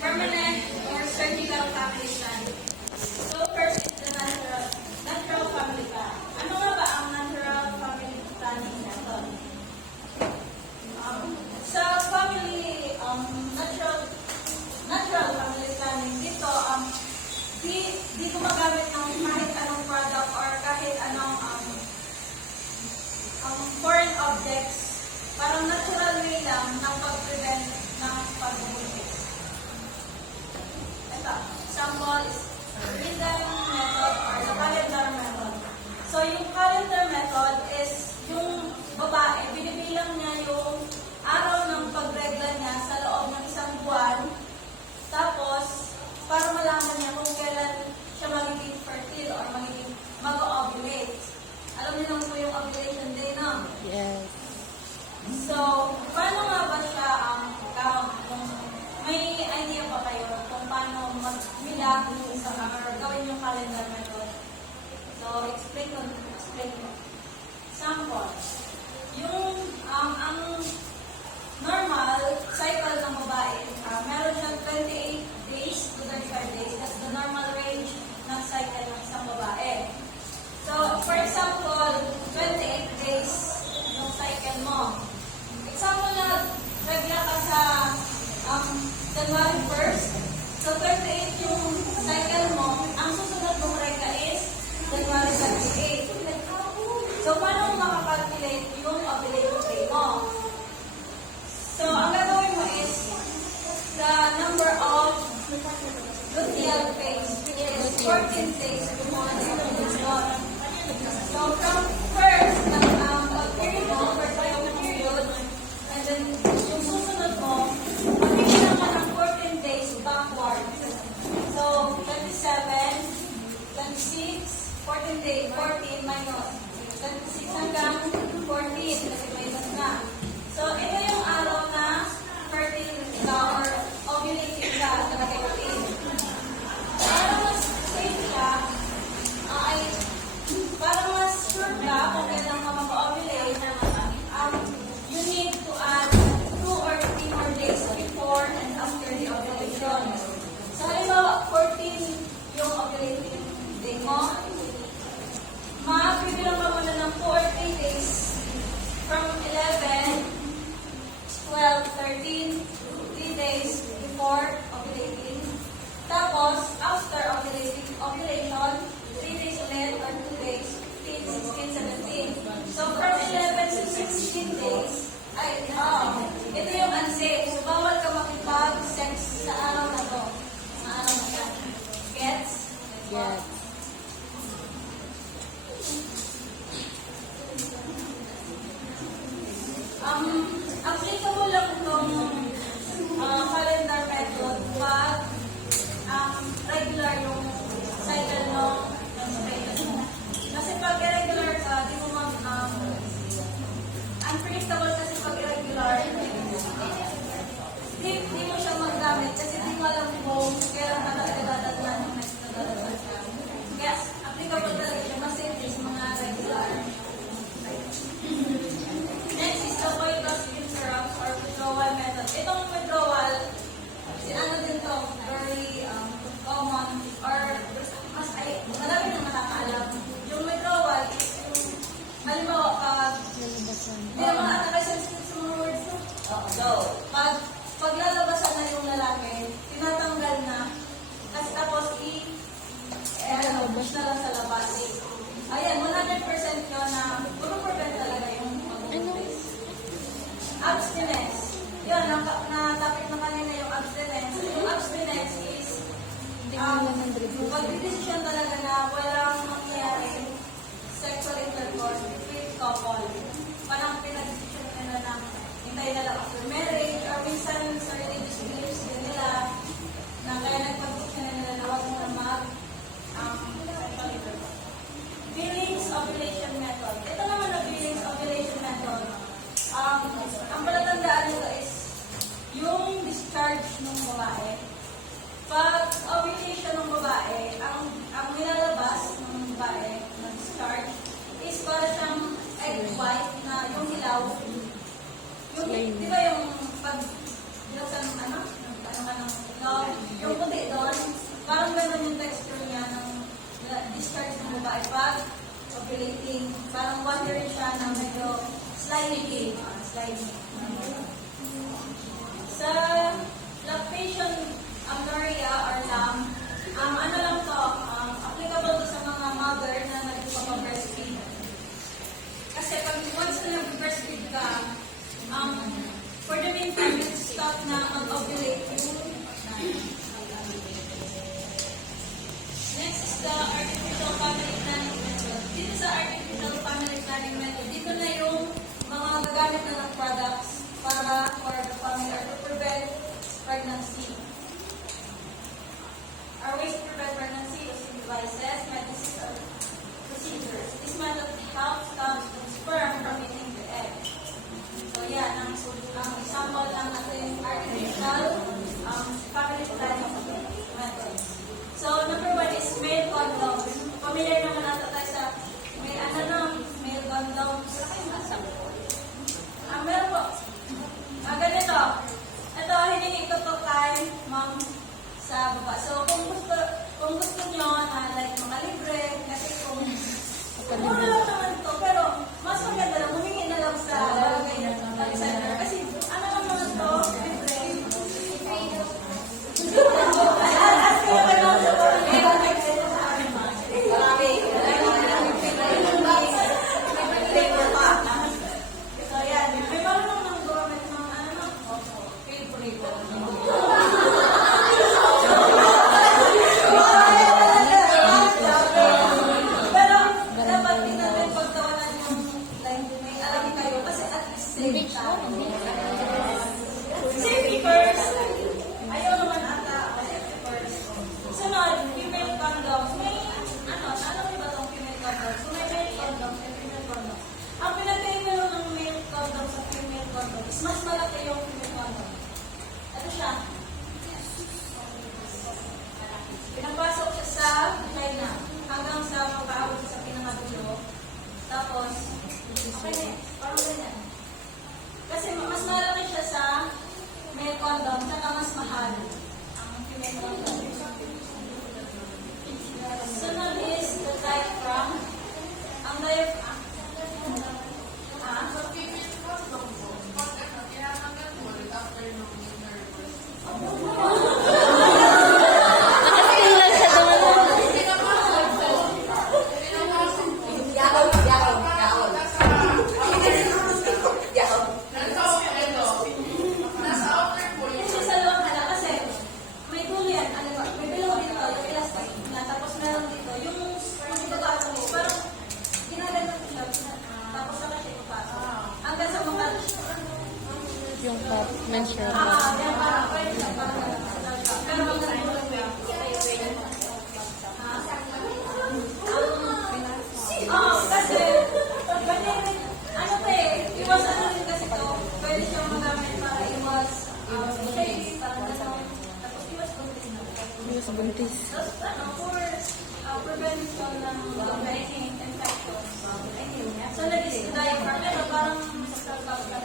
permanent or surgical family planning. So first is the natural family plan. Ano nga ba ang natural family planning method? Sa family, natural family planning, dito, di gumagamit ng kahit anong product or kahit anong foreign objects. Parang natural way lang ng pag-prevent ng pagbubuntis. Ito, example is rhythm method or the calendar method. So, yung calendar method is yung babae, binibilang niya yung araw ng pagregla niya sa loob ng isang buwan. Tapos, para malaman niya kung kailan siya magiging fertile or magiging mag-ovulate. Alam niyo lang po yung ovulation day, no? Yes. So, paano nga ba siya kung may idea ba kayo kung paano mag-mila or gawin yung calendar method? So, explain ko. Sample. Yung ang normal cycle ng babae, meron siyang 28 days to 35 days. That's the normal range ng cycle ng isang babae. So, for example, 28 days yung cycle mo. Example na, regla ka sa January 1st. So, 28 yung cycle mo. Ang susunod mong regla is January 28. So, paano mo makakalculate yung ovulation day mo? So, ang gagawin mo is the number of luteal phase, which is 14 days before the ovulation. So, from first, period mo, first period, and then yung susunod mo, magbibilang ka ng 14 days backward. So, 27, 26, 14 days, 14 minus 26 hanggang 14, kasi minus na. So, ito yung araw na fertile ka or ovulating ka sa kagating. Para mas safe siya, para mas sure ka kung kailan ka mag-ovulate, you need to add 2 or 3 more days before and after the ovulation. So, halimbawa, 14 yung ovulating day mo, magbibilang ka muna ng 2 or 3 days from 11, 12, 13, 3 days before ovulating. Tapos, after ovulation, 3 days ulit or 2 days, 15, 16, 17. So, from 11 to 16 days, ito yung unsafe. So, bawal ka makipag-sex sa araw na to. Sa araw na yan. Gets? Yes. Applicable lang itong calendar method pag regular yung cycle ng menstruation mo. Kasi pag irregular ka, di mo unpredictable kasi pag irregular, di mo siya magamit kasi di mo alam kung kailan ka talaga dadadlan ng menstruation ka. Yes, applicable talaga siya kasi sa mga regular. Next is the coitus interrupts or withdrawal method. Itong withdrawal, din to, very common or marami na nakakaalam. Yung withdrawal is yung, halimbawa, hindi naman nakaka-sensitive sa mga words. So, paglalabasan na yung lalaki, tinatanggal na, kasi tapos push na lang sa labas. Ayan, 100% yun na prevent talaga yung pag-ubis. Abstinence. Yun, na-topic na kanina yung abstinence. Yung abstinence is pag-decision talaga na walang mangyari sexual intercourse between couple. Parang pinag-decision nila na hintay na lang after marriage or minsan sa religious beliefs din nila babae pag ovulating. Parang watery siya na medyo sliding. Sliding. Sa lactation amenorrhea or LAM, ano lang to, applicable to sa mga mother na nagpapabreastfeed. Kasi pag once na nag-breastfeed ka, for the meantime, it's stop na mag-ovulate yung next is the artificial family planning method. Dito sa artificial family planning method, dito na yung mga gagamit na ng products para for the family or to prevent pregnancy. Our ways to prevent pregnancy using devices, medicines, or procedures. This method helps stop the sperm from eating the egg. So yan, ang example lang natin artificial family planning method. So number 1 is male condoms. Familiar naman natin tayo sa male condoms. Meron po. Ganito. Ito, hiningi ko to kay ma'am sa baba. So, kung gusto nyo na like mga libre, kasi kung mura lang naman to, pero mas maganda lang, humingi na lang sa barangay na center. Kasi ano lang naman to, libre. Ask me naman lang sa barangay. So, yan. May marunong ng government ng pero dapat din natin pagtawanan yung line din may alam kayo kasi at least safe tayo. Safety first. Ayaw naman ata safety first. Sunod, female condoms. May alam mo ba itong female condoms? So may male condoms and female condoms. Ang pinag-tayo ng male condoms sa female condoms is mas malaki yung female condom. Ano siya? Pinapasok siya sa vagina hanggang sa magpaabot sa pinakadulo. Tapos, okay na, parang ganyan. Kasi mas malaki siya sa male condom, saka mas mahal ang female condom. Sunod is the diaphragm. Ang diaphragm. Yung menstrual yan parang pwede siya parang pero maganda siya. Kasi ano to iwas ano rin kasi to, pwede siyang magamit para iwas shades, parang gano'n. Tapos iwas buntis na. Iwas buntis. Tapos for prevention ng infections. So nag-is diaphragm, parang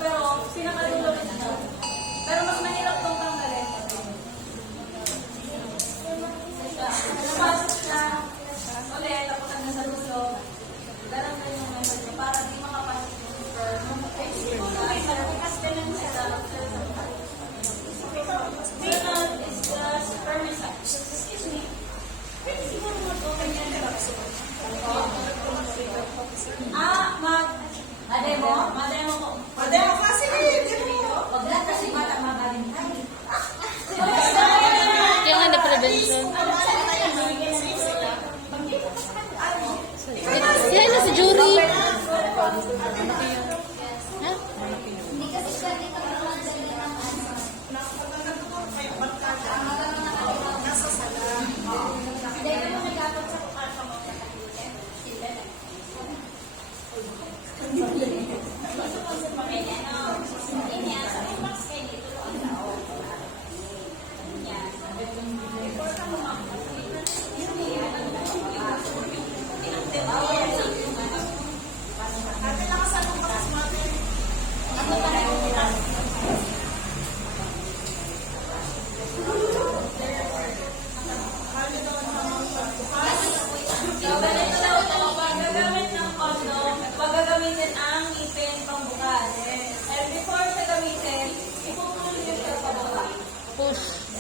pero pinakadulo rin siya. Pero mas mahirap tong tanggalin. Napasok siya ulit, tapos hanggang sa dulo. Ganun din yung method niya para di makapasok yung sperm. Sunod is the spermicide. Excuse me. Pwede siguro mo ito ganyan. Mademo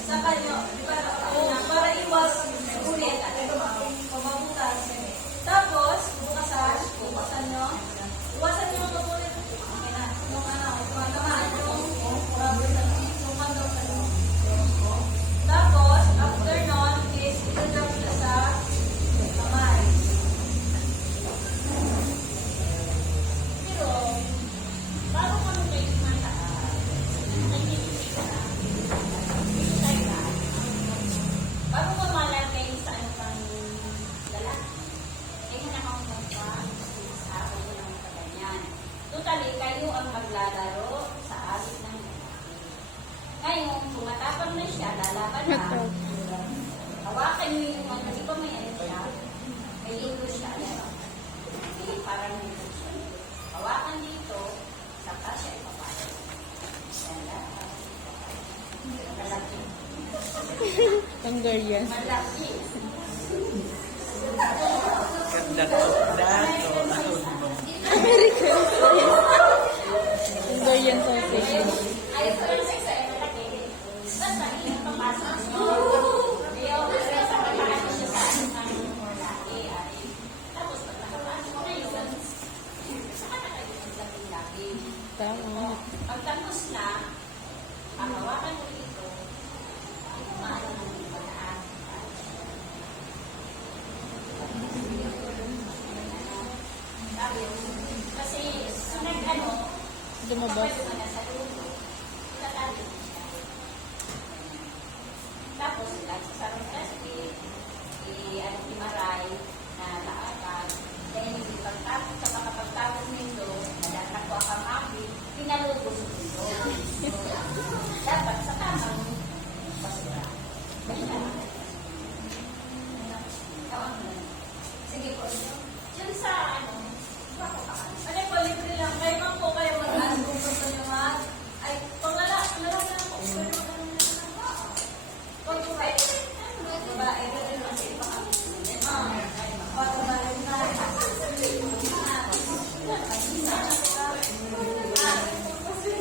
sa kanyo, para iwas ulit, pamabutas. Tapos, bukasan nyo, iwasan nyo mabulit, yung tumatamaan yung kondom sa loob. Tapos, after nun, is i-drop siya sa kamay. Pero, bago mo nung kayo bago mo malagay sa ano pang dala, ay nakakapag sa ako lang sa ganyan. Totally, kayo ang maglalaro sa alit ng lalaki. Ngayon, tumatapang na siya, lalaban na. Hawakan niyo yung ano, di ba may ano siya? May lulo siya. May parang lulo siya. Hawakan dito, saka siya ipapasok. Yan lang. Malaki. Hungarian. Malaki. American. Hungarian sausage. Ayaw ko lang sex ay malaki. Basta yung papasok mo. Ayaw ko lang sa pagkakasin siya sa ano ng malaki. Tapos pagkakapasok mo na yun, saka na kayo yung laki-laki. Tama. Pagtapos na, ang hawakan mo dito, maano ng pagkaan. Kasi nag-ano, Lumabas. kapag mo na sa lulo, itatali mo siya. Tapos, sa sarong plastic, i-maray na laakad. Dahil pagtapos, sa makapagtapos nito, nagtatako ang kamabi, pinalubos nito. Dapat sa tamang basura. Basta. Sige po. Diyan sa ano, ano po, libre lang. Kayo man po kayo mag-ask kung gusto nyo mag, ay, pangala lang po. Pero magano na lang ba? Kung pwede, babae, ganun kasi baka. Patuloy na.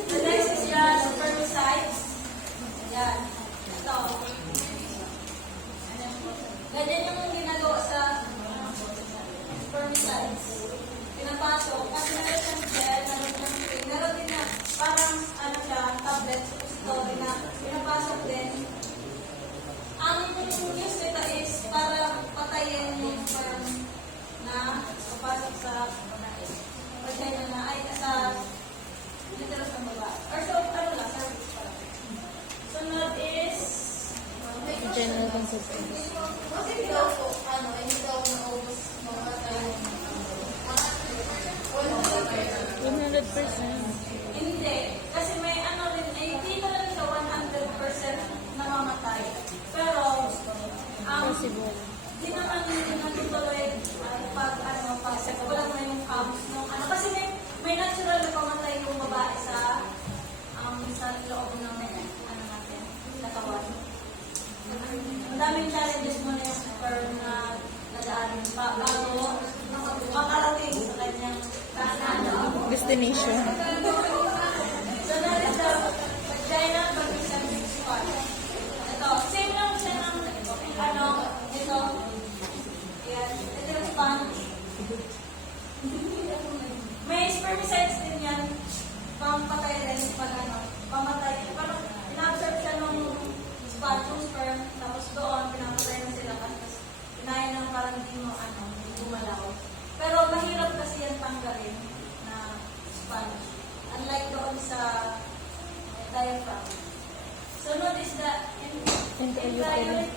The next is the spermicides. Ayan. Ito. Ganyan yung ginagawa sa spermicides. Pinapasok. Kasi meron siyang gel, meron din na parang ano siya, tablet, story na pinapasok din. Ang use nito is para patayin yung sperm na papasok sa vagina na ay sa literal sa baba. Or so, ano lang, cervix pa lang. Sunod is General consultant. kasi daw po, hindi daw naubos mga tayo. 100%. Hindi. Kasi may ano rin, hindi talaga siya 100% namamatay. Pero, Possible. di naman natutuloy pag wala na yung comes nung ano. Kasi may natural na pamatay yung babae sa loob ng ano natin, katawan. Ang daming challenges mo na yung sperm na nadaanin pa bago makarating sa kanyang Destination. So that is the vagina cervix part. Ito, same lang siya ng ito. Ayan, ito yung sponge. May spermicides din yan. Pampatay rin pag pamatay. Parang ina-absorb siya ng sponge, yung sperm. Tapos doon, pinapatay na sila. Tapos inaya na parang hindi mo gumalaw. Pero mahirap kasi yan tanggalin na sponge. Unlike doon sa diaphragm. Sunod is the Intrauterine.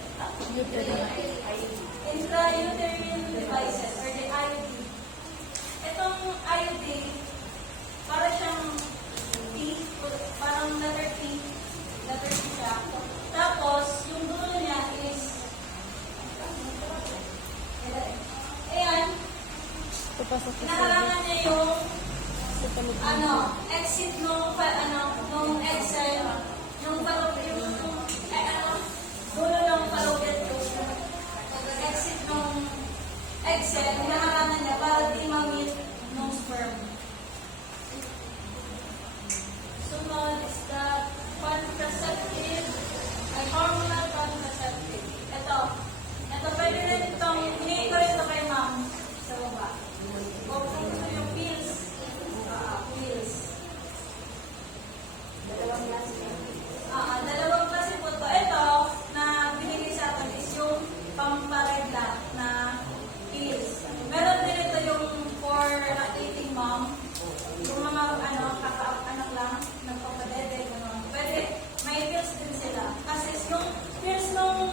intrauterine devices or the IUD. Itong IUD, para siyang T, parang letter T siya. Tapos, yung dulo niya is ayan, Papasok sa inaharangan niya yung sa paloob. exit nung exhale, yung dulo ng fallopian tube, exit nung exhale, hinaharangan niya para di ma-meet nung sperm. Sunod is the contraceptive, hormone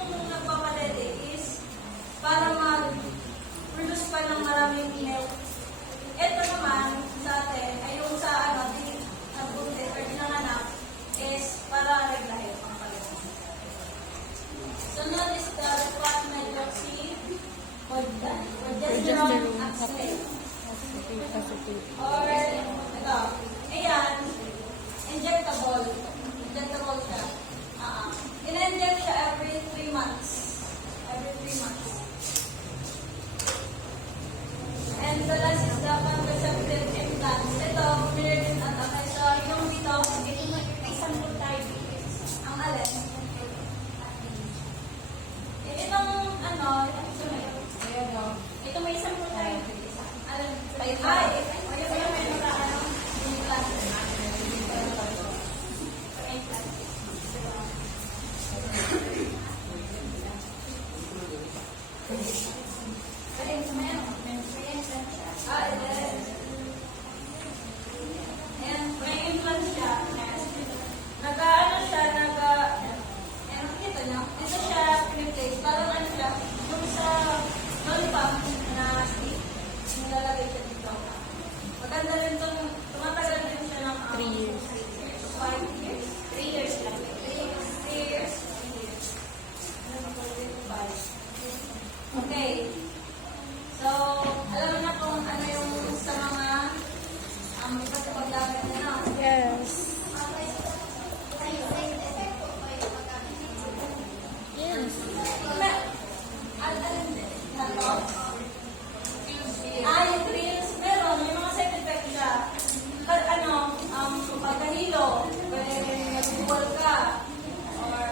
nagpapadede is para mag-produce pa ng maraming milk. Ito naman sa atin, ay yung sa nagbuntis or dinanganak is para reglahin ang palit. Sunod is the progesterone axillate. Or, ito, ayan, injectable. Injectable siya. In-inject siya every 3 months. Every 3 months. And the last is the contraceptive implants. Ito, familiar din at okay. So, yung dito, may sample tayo. Ang alin. Itong, ito may sample tayo. Alin? Ay, ayun, may nakaano. Implant. Implant. Ayan, may implant siya. Nag-ano siya, kita niyo? Ito siya, piniplace. Parang ano siya, yung sa lollipop na stick, nilalagay siya dito. Maganda rin itong, tumatagal din siya ng 3 years. 5 years? 3 years lang. 3 years. Okay. So, alam mo na kung ano yung sa mga iba't ibang gamit na na. Yes. Yes. Alin din? Nato? Yung drills. Meron. May mga side effect siya. Pagkahilo. Pwede mag-dual ka. Or,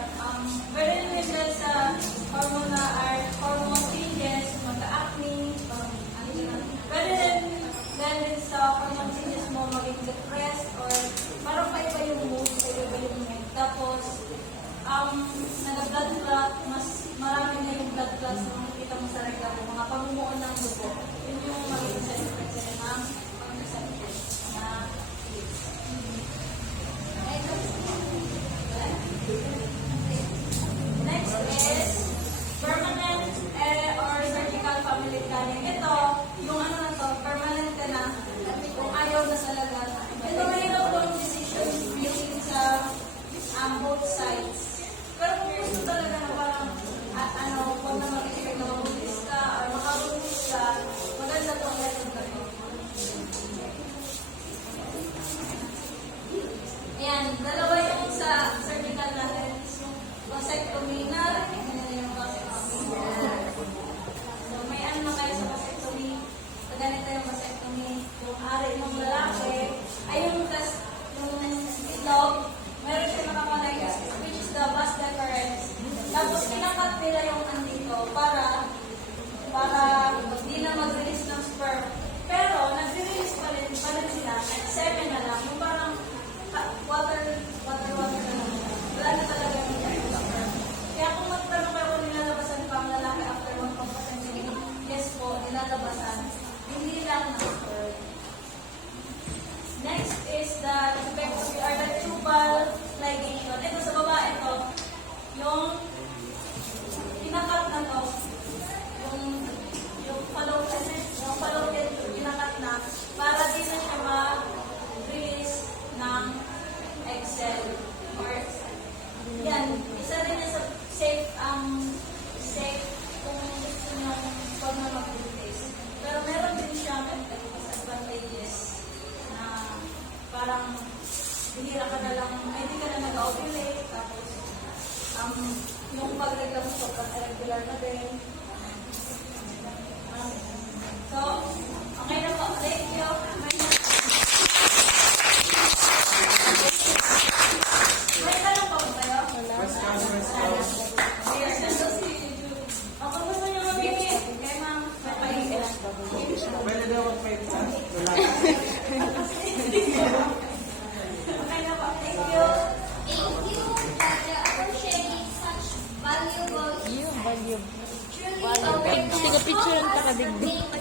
pwede rin sila sa hormone changes, magka-acne, pwede rin sa hormone changes mo maging depressed or parang pa-iba yung mood, pa-iba yung mood. Tapos, nag-blood clot, mas marami na yung blood clots na makikita mo sa regla mo, mga pamumuon ng dugo. Yun yung magiging side effects nila ng contraceptive na pills. Next is permanent or surgical family planning. Ito, yung ano na to, permanent ka na, kung ayaw na talaga. Ito mayroon po yung decision making sa both sides. Pero kung gusto talaga na parang, kung na mag-expect na mabuntis ka or makabuntis ka, maganda itong method na ito. Ayan, dalawa yung sa surgical natin is yung vasectomy na yung vasectomy. So, may ano na kayo sa vasectomy. So, ganito yung vasectomy. Yung ari ng lalaki, ay yung itlog, meron siya nakakonect, which is the vas deferens. Tapos, kinakat nila yung andito para di na mag-release ng sperm. Pero, nag-release pa rin sila, semen na lang, yung parang water na lang. Wala na talaga yung sperm. Kaya kung magtanong kayo kung nilalabasan pa ang lalaki after magpapasensing, yes po, nilalabasan. Hindi lang ng sperm. Next is the lumpectomy or the tubal ligation. Ito sa babae ito, yung pinakat na to, yung fallopian tube, pinakat na, para di na siya mag-release ng egg cell. Or, yan, isa rin na sa safe kung gusto nyo pag na mag-release. Pero meron din siyang disadvantages na parang bihira ka na lang, hindi ka na nag-ovulate, tapos yung pag-regla mo sobrang irregular na din. So, okay na po. Thank you. May tanong pa ba tayo? Wala. Ako gusto nyo mamili. Kaya ma'am, may pahinga. Pwede daw mag-pahinga. Wala. Okay na po. Thank you. Thank you, Dada, for sharing such valuable You, value. truly Tiga picture ang takadigdig.